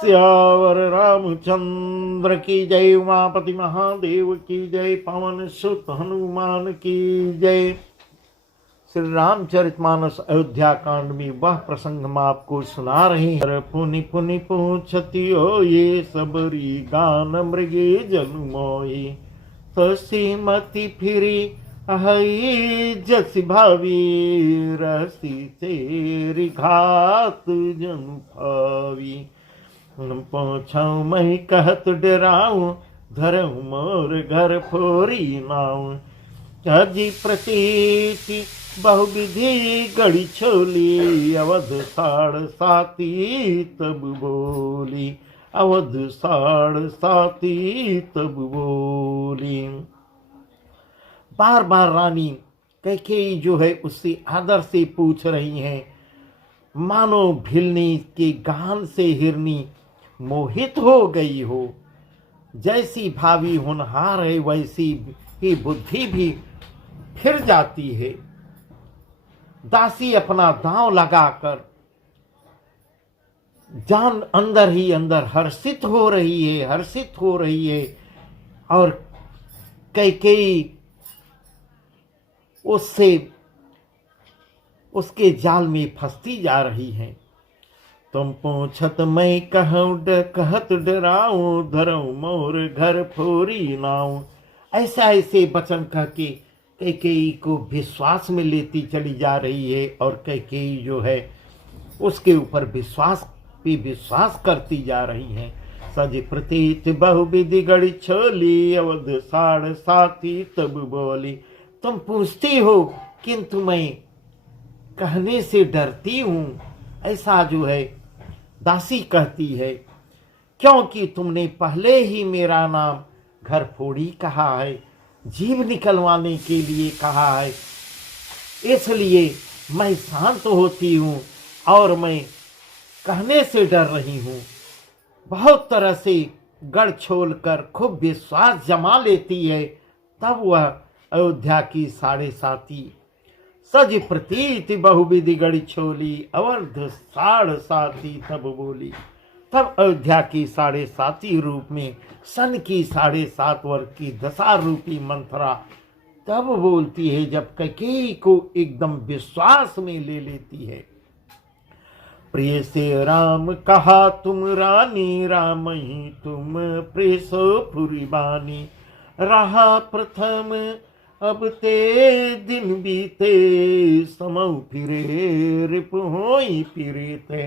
सियावर रामचंद्र की जय। उमापति महादेव की जय। पवन सुत हनुमान की जय। श्री रामचरितमानस अयोध्या कांड में वह प्रसंग हम आपको सुना रहे हैं। पुनि पुनि पूछती हो ये सबरी गान मृगे जन्मोई, तसीमति फिरी अहि जसि भावी, रसी तेरी घात जनु भावी। पहुँचाऊँ मैं कहत डराऊँ, धरऊँ मोर घर फोरी नाऊँ। अजी प्रतीति बहुविधि गढ़ी छोली, अवध साढ़ साती तब बोली, अवध साढ़ साती तब बोली। बार बार रानी कैकेयी जो है उससे आदर से पूछ रही हैं, मानो भिलनी के गान से हिरनी मोहित हो गई हो। जैसी भावी होनहार है वैसी ही बुद्धि भी फिर जाती है। दासी अपना दांव लगाकर जान अंदर ही अंदर हर्षित हो रही है और कैकेयी उसके जाल में फंसती जा रही है। तुम पूछत मैं कहत डराऊं, धरऊं मोर घर फोरी नाऊं। ऐसे वचन कह के कैकेयी को विश्वास में लेती चली जा रही है और कैकेयी जो है उसके ऊपर विश्वास करती जा रही है। सज प्रतीत बहुविधि गढ़ी छोली, अवध साढ़ साथी तब बोली। तुम पूछती हो किंतु मैं कहने से डरती हूं, ऐसा जो है दासी कहती है, क्योंकि तुमने पहले ही मेरा नाम घर फोड़ी कहा है, जीव निकलवाने के लिए कहा है, इसलिए मैं शांत होती हूं और मैं कहने से डर रही हूं। बहुत तरह से गढ़ छोल कर खूब विश्वास जमा लेती है, तब वह अयोध्या की साढ़े साथी सज प्रतीति बहुविधि गढ़ी छोली, अवध साढ़ साथी तब बोली। तब अयोध्या की साढ़े साथी रूप में सन की 7.5 वर्ष की दशा रूपी मंथरा तब बोलती है जब कैकेयी को एकदम विश्वास में ले लेती है। प्रिय से राम कहा तुम रानी, राम ही तुम प्रिय सो फुरिबानी। रहा प्रथम अब ते दिन बीते, समौ फिरे रिपु होई फिरेते।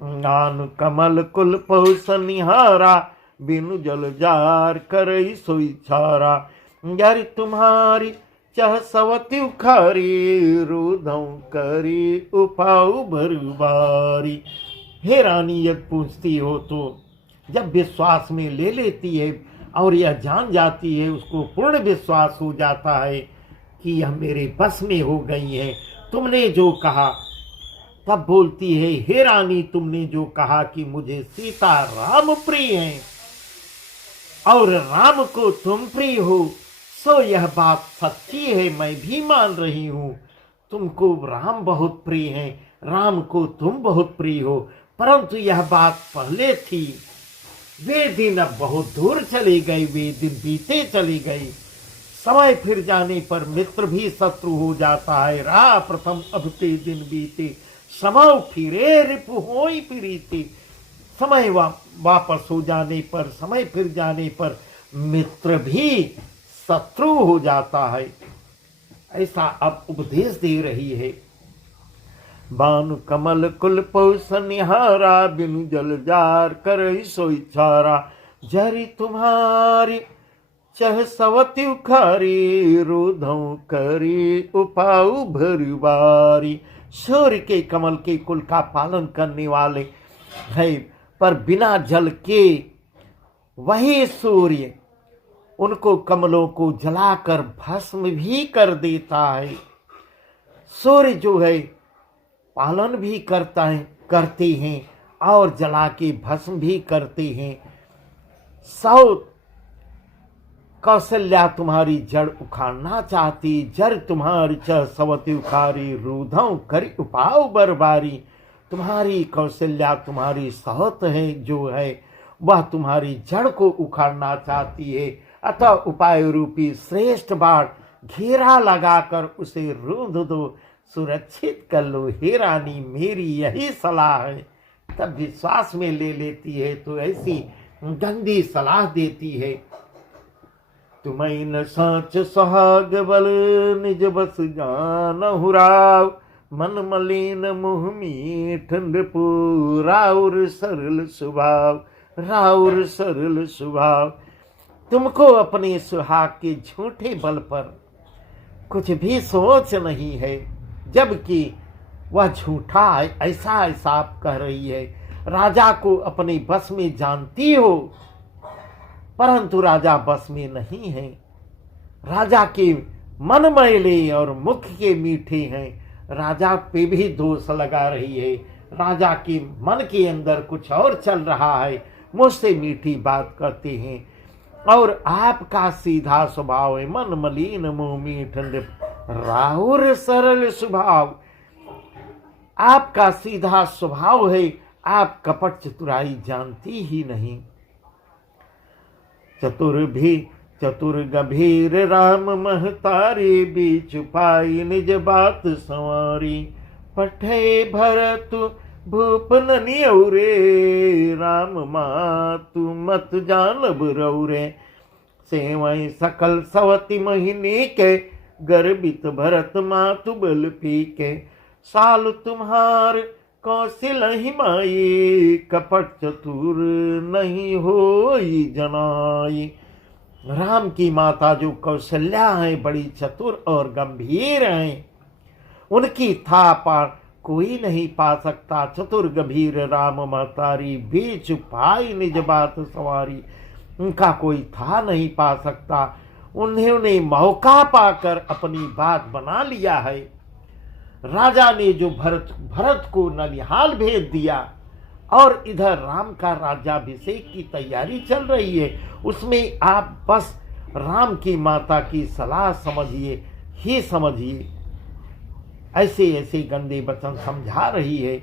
नान कमल कुल पहुस निहारा, बिनु जल जार करई सोई छारा। यार तुम्हारी चह सवती उखारी, रुदौ करी उपाऊ भरबारी। हे रानी, यदि पूछती हो तो जब विश्वास में ले लेती है और यह जान जाती है, उसको पूर्ण विश्वास हो जाता है कि यह मेरे बस में हो गई है। तुमने जो कहा, तब बोलती है, हे रानी, तुमने जो कहा कि मुझे सीता राम प्रिय हैं और राम को तुम प्रिय हो, सो यह बात सच्ची है, मैं भी मान रही हूं। तुमको राम बहुत प्रिय हैं, राम को तुम बहुत प्रिय हो, परंतु यह बात पहले थी, वे दिन अब बहुत दूर चले गए, वे दिन बीते चले गए। समय फिर जाने पर मित्र भी शत्रु हो जाता है। रहा प्रथम अब ते दिन बीते, समय फिरे रिपु होई फिरीते। समय वापस हो जाने पर, समय फिर जाने पर मित्र भी शत्रु हो जाता है, ऐसा अब उपदेश दे रही है। बानु कमल कुल पहुस निहारा, बिनु जल जार करई सोई छारा। जरी तुम्हारी चह सवती उखारी, रुधौ करी उपाऊ भरबारी। सूर्य के कमल के कुल का पालन करने वाले है, पर बिना जल के वही सूर्य उनको कमलों को जलाकर भस्म भी कर देता है। सूर्य जो है पालन भी करते हैं और जला के भस्म भी करते हैं। सौ कौशल्या तुम्हारी जड़ उखाड़ना चाहती, जड़ तुम्हारी चह सवती उखारी, रुधौ करी उपाऊ बरबारी। तुम्हारी कौशल्या तुम्हारी सौत है जो है वह तुम्हारी जड़ को उखाड़ना चाहती है। अतः उपाय रूपी श्रेष्ठ बाण घेरा लगाकर उसे रूंध दो, सुरक्षित कर लो। हे रानी, मेरी यही सलाह है। तब विश्वास में ले लेती है तो ऐसी गंदी सलाह देती है। तुम्हें न साच सुहाग बल निज बस जानहु राव, मन मलिन मुँह मीठ नृपु राउर सरल स्वभाव, राउर सरल स्वभाव। तुमको अपने सुहाग के झूठे बल पर कुछ भी सोच नहीं है, जबकि वह झूठा है ऐसा ऐसा आप कह रही है। राजा को अपने बस में जानती हो, परंतु राजा बस में नहीं है। राजा के मन मैले और मुख के मीठे हैं। राजा पे भी दोष लगा रही है। राजा के मन के अंदर कुछ और चल रहा है, मुझसे मीठी बात करते हैं। और आपका सीधा स्वभाव है, मन मलिन मुँह मीठ राहुर सरल स्वभाव। आपका सीधा स्वभाव है, आप कपट चतुराई जानती ही नहीं। चतुर गंभीर राम महतारी, बीच पाई निज बात संवारी। पठे भरत भूप ननियौरे, राम मातु मत जानब रौरे। सेवई सकल सवती महीने के, गर्भित भरत मातु बल पीके। साल तुम्हार कौशल माई, कपट चतुर नहीं होई जनाई। राम की माता जो कौशल्या है बड़ी चतुर और गंभीर हैं, उनकी था पार कोई नहीं पा सकता। चतुर गंभीर राम महतारी, बीच पाई निज बात सवारी। उनका कोई था नहीं पा सकता। उन्होंने मौका पाकर अपनी बात बना लिया है। राजा ने जो भरत को ननिहाल भेज दिया और इधर राम का राज्याभिषेक की तैयारी चल रही है, उसमें आप बस राम की माता की सलाह समझिए ही समझिए। ऐसे ऐसे गंदे वचन समझा रही है।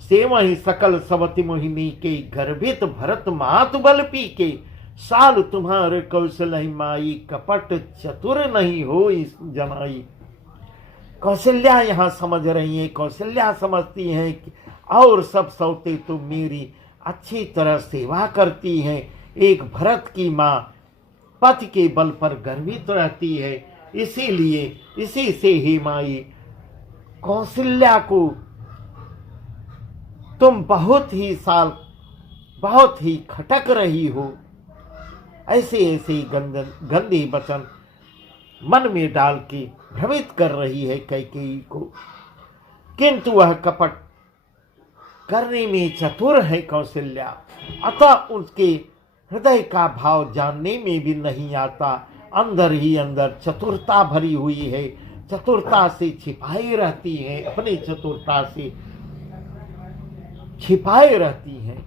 सेवहि सकल सवति मोहिनी के, गर्भित भरत मातु बल पी के। साल तुम्हारे कौशल माई, कपट चतुर नहीं हो इस जनाई। कौशल्या यहाँ समझ रही है। कौशल्या समझती हैं कि और सब सौते तो मेरी अच्छी तरह सेवा करती हैं। एक भरत की माँ पति के बल पर गर्वित रहती है, इसीलिए इसी से ही माई कौशल्या को तुम बहुत ही खटक रही हो। ऐसे ऐसे गंदे वचन मन में डाल के भ्रमित कर रही है कैकेयी को। किंतु वह कपट करने में चतुर है कौशल्या, अतः उसके हृदय का भाव जानने में भी नहीं आता। अंदर ही अंदर चतुरता भरी हुई है, चतुरता से छिपाई रहती है, अपनी चतुरता से छिपाए रहती हैं।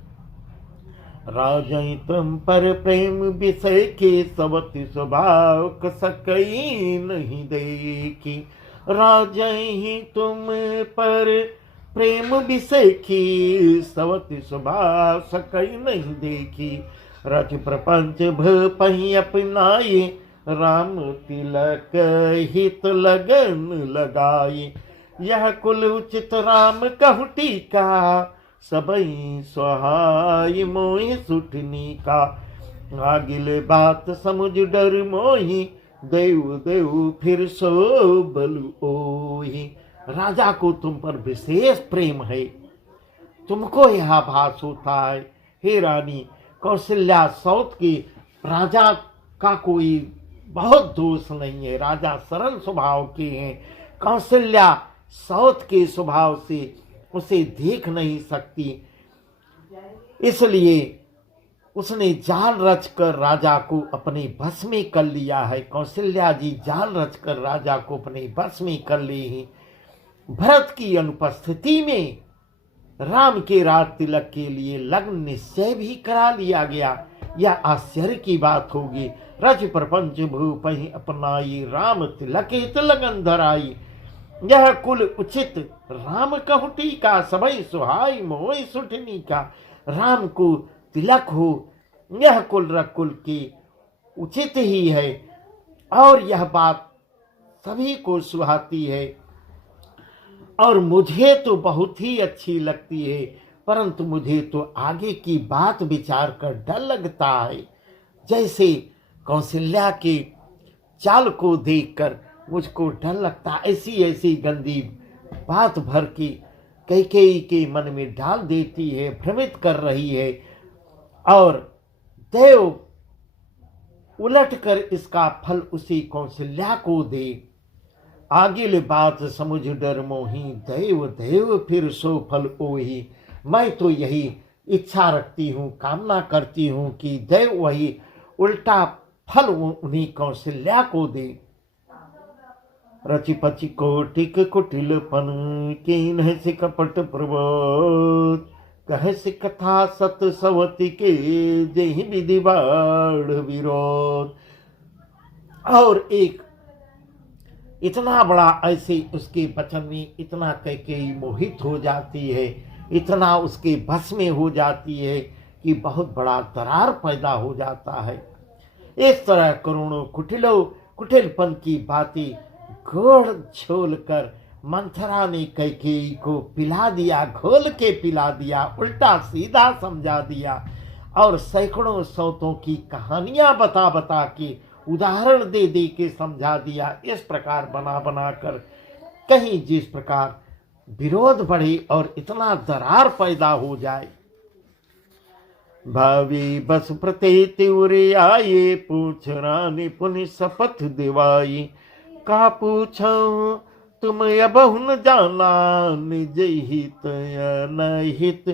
राजई तुम पर प्रेम विषय के, सवति स्वभाव कसकई नहीं देखी। राजई तुम पर प्रेम विषय की, सवति स्वभाव सकई नहीं देखी। रच प्रपंच भपहि अपनाई, राम तिलक हित लगन लगाई। यह कुल उचित राम कहु टीका, सबई सहाय मोहि सुठनी का। आगिले बात समुझ डर मोहि, देव देव फिर सो बलु ओहि। राजा को तुम पर विशेष प्रेम है, तुमको यह भास होता है। हे रानी, कौशल्या सौत के राजा का कोई बहुत दोष नहीं है। राजा सरल स्वभाव के हैं। कौशल्या सौत के स्वभाव से उसे देख नहीं सकती, इसलिए उसने जाल रचकर राजा को अपने बस में कर लिया है। कौशल्या जी जाल रचकर राजा को अपने बस में कर ली है। भरत की अनुपस्थिति में राम के राज तिलक के लिए लग्न निश्चय भी करा लिया गया। यह आश्चर्य की बात होगी। रच प्रपंच भूपहि अपनाई, राम तिलक हित लगन धराई। यह कुल उचित राम कहूटी का, सबई सुहाई मोई सुठनी का। राम को तिलक हो, यह कुल रकुल की उचित ही है, और यह बात सभी को सुहाती है, और मुझे तो बहुत ही अच्छी लगती है। परंतु मुझे तो आगे की बात विचार कर डर लगता है। जैसे कौशल्या के चाल को देखकर मुझको डर लगता, ऐसी ऐसी गंदी बात भर की कैकेयी के मन में डाल देती है, भ्रमित कर रही है, और देव उलट कर इसका फल उसी कौशल्या को दे। आगिल बात समुझ डर मोही, देव देव फिर सो फल ओही। मैं तो यही इच्छा रखती हूँ, कामना करती हूँ कि देव वही उल्टा फल उन्हीं कौशल्या को दे। रचि पचि कोटिक कुटिलपन, कीन्ह से कपट प्रबोध। कह से कथा सत सवति के, जेहि विधि बाढ़ विरोध। और एक इतना बड़ा ऐसे उसके वचन में इतना कैकेयी मोहित हो जाती है, इतना उसके बस में हो जाती है कि बहुत बड़ा दरार पैदा हो जाता है। इस तरह करोड़ों कुटिलपन की बातें घोड़ झोल कर मंथरा ने कैकेयी को पिला दिया, घोल के पिला दिया, उल्टा सीधा समझा दिया, और सैकड़ों सौतों की कहानियां बता बता के, उदाहरण दे दे के समझा दिया। इस प्रकार बना बना कर कहीं जिस प्रकार विरोध बढ़े और इतना दरार पैदा हो जाए। भावी बस प्रते उरे आए, पूछ रानी पुनि शपथ दिवाई। का पूछऊं तुम अबहु न जाना, निज हित अनहित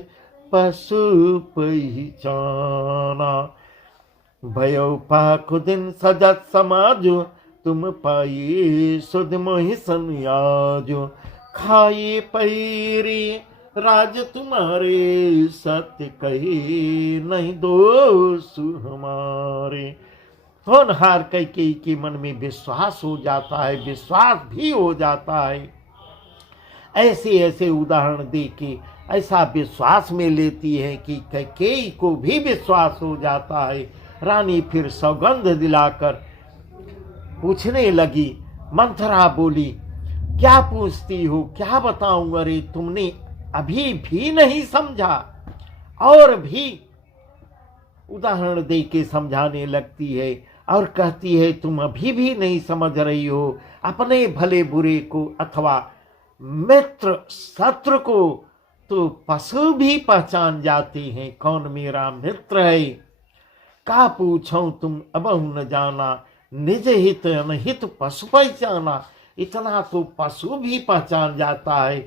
पशु पहिचाना। भयो पाखु दिन सजत समाजो, तुम पाई सुध मोहि सनियाजो। खाई पैरी राज तुम्हारे, सत्य कही नहीं दोष हमारे। होनहार कैकेयी के मन में विश्वास हो जाता है, विश्वास भी हो जाता है। ऐसे ऐसे उदाहरण दे के ऐसा विश्वास में लेती है कि कैकेयी को भी विश्वास हो जाता है। रानी फिर सौगंध दिलाकर पूछने लगी। मंथरा बोली, क्या पूछती हो, क्या बताऊं? अरे तुमने अभी भी नहीं समझा। और भी उदाहरण दे के समझाने लगती है और कहती है, तुम अभी भी नहीं समझ रही हो। अपने भले बुरे को अथवा मित्र शत्रु को तो पशु भी पहचान जाते हैं, कौन मेरा मित्र है। का पूछूं तुम अबहु न जाना, निज हित अनहित पशु पहचाना। इतना तो पशु भी पहचान जाता है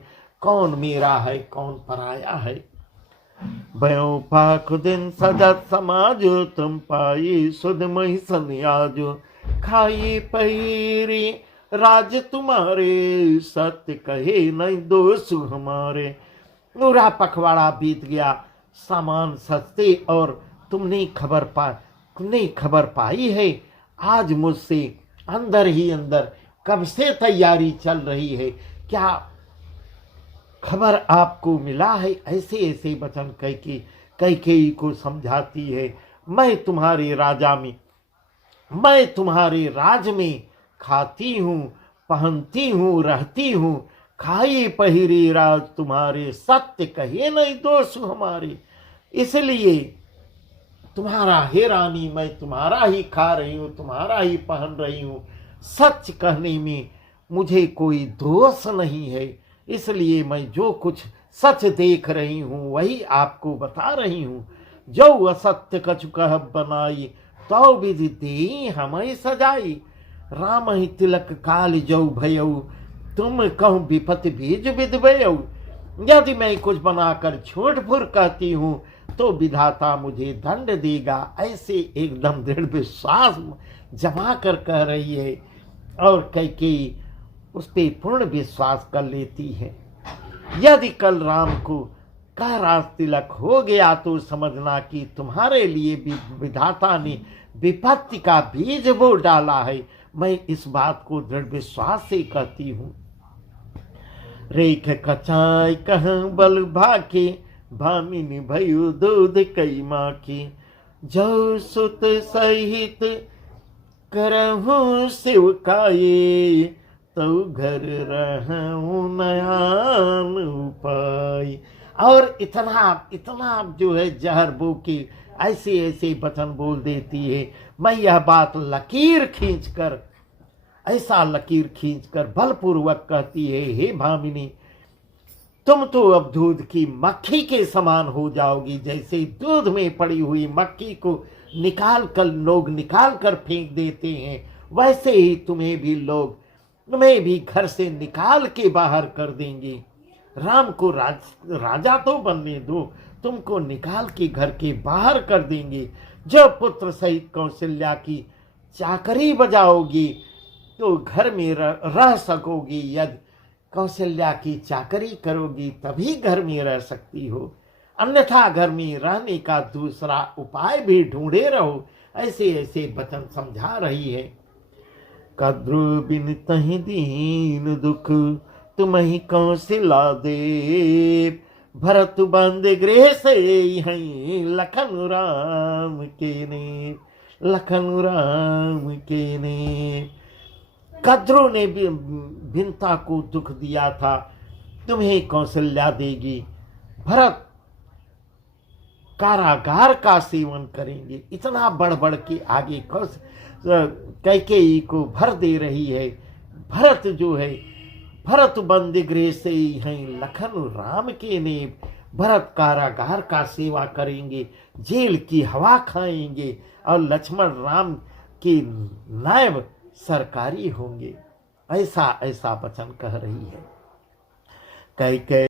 कौन मेरा है, कौन पराया है। भयो पाख दिन सजत समाज, तुम पाई सुध मही सनियाजो। खाई पहिरी राज तुम्हारे, सत्य कहे नहीं दोष हमारे। पूरा पखवाड़ा बीत गया, सामान सस्ते, और तुमने खबर पाई है। आज मुझसे अंदर ही अंदर कब से तैयारी चल रही है, क्या खबर आपको मिला है? ऐसे ऐसे वचन कैकेयी को समझाती है। मैं तुम्हारे राज में खाती हूँ, पहनती हूँ, रहती हूँ। खाई पहिरी राज तुम्हारे, सत्य कहे नहीं दोष हमारे। इसलिए तुम्हारा हे रानी, मैं तुम्हारा ही खा रही हूँ, तुम्हारा ही पहन रही हूँ। सच कहने में मुझे कोई दोष नहीं है। इसलिए मैं जो कुछ सच देख रही हूँ वही आपको बता रही हूँ। जो असत्य कछु कह बनाई, तो विधि देई हमें सजाई। राम ही तिलक काल जो भयऊ, तुम कहूँ विपत्ति बीज विध भयऊ। यदि मैं कुछ बनाकर झूठ फूट कहती हूँ तो विधाता मुझे दंड देगा। ऐसे एकदम दृढ़ विश्वास जमा कर कह रही है, और कैकेयी उस पर पूर्ण विश्वास कर लेती है। यदि कल राम को का राज तिलक हो गया तो समझना कि तुम्हारे लिए भी विधाता ने विपत्ति का बीज बो डाला है। मैं इस बात को दृढ़ विश्वास से कहती हूँ। रेख कचाय कहाँ बल भाके, भामिनी भयु दूध कई माखी। जो सुत सहित करहूँ शिव काये, तो घर रहूँ नयान उपाय। और इतना इतना जो है जहर बो के ऐसे ऐसे वचन बोल देती है। मैं यह बात लकीर खींचकर, ऐसा लकीर खींचकर बलपूर्वक कहती है, हे भामिनी, तुम तो अब दूध की मक्खी के समान हो जाओगी। जैसे दूध में पड़ी हुई मक्खी को लोग निकाल कर फेंक देते हैं, वैसे ही तुम्हें भी घर से निकाल के बाहर कर देंगे। राम को राजा तो बनने दो, तुमको निकाल के घर के बाहर कर देंगे। जब पुत्र सहित कौशल्या की चाकरी बजाओगी तो घर में रह सकोगी। यदि कौशल्या की चाकरी करोगी तभी घर में रह सकती हो, अन्यथा घर में रहने का दूसरा उपाय भी ढूंढे रहो। ऐसे ऐसे वचन समझा रही है। कद्रु बिन तहि दीन दुख, तुम्हि कौशला दे। भरत बंद गृह से हैं, लखन राम के ने, लखन राम के ने। कद्रु ने भी भिन्ता को दुख दिया था, तुम्हें कौशल्या देगी। भरत कारागार का सेवन करेंगे। इतना बढ़ बढ़ के आगे कैकेयी को भर दे रही है। भरत जो है, भरत बंद गृह से हैं, लखन राम के ने। भरत कारागार का सेवा करेंगे, जेल की हवा खाएंगे, और लक्ष्मण राम के नायब सरकारी होंगे। ऐसा ऐसा वचन कह रही है। कैकेयी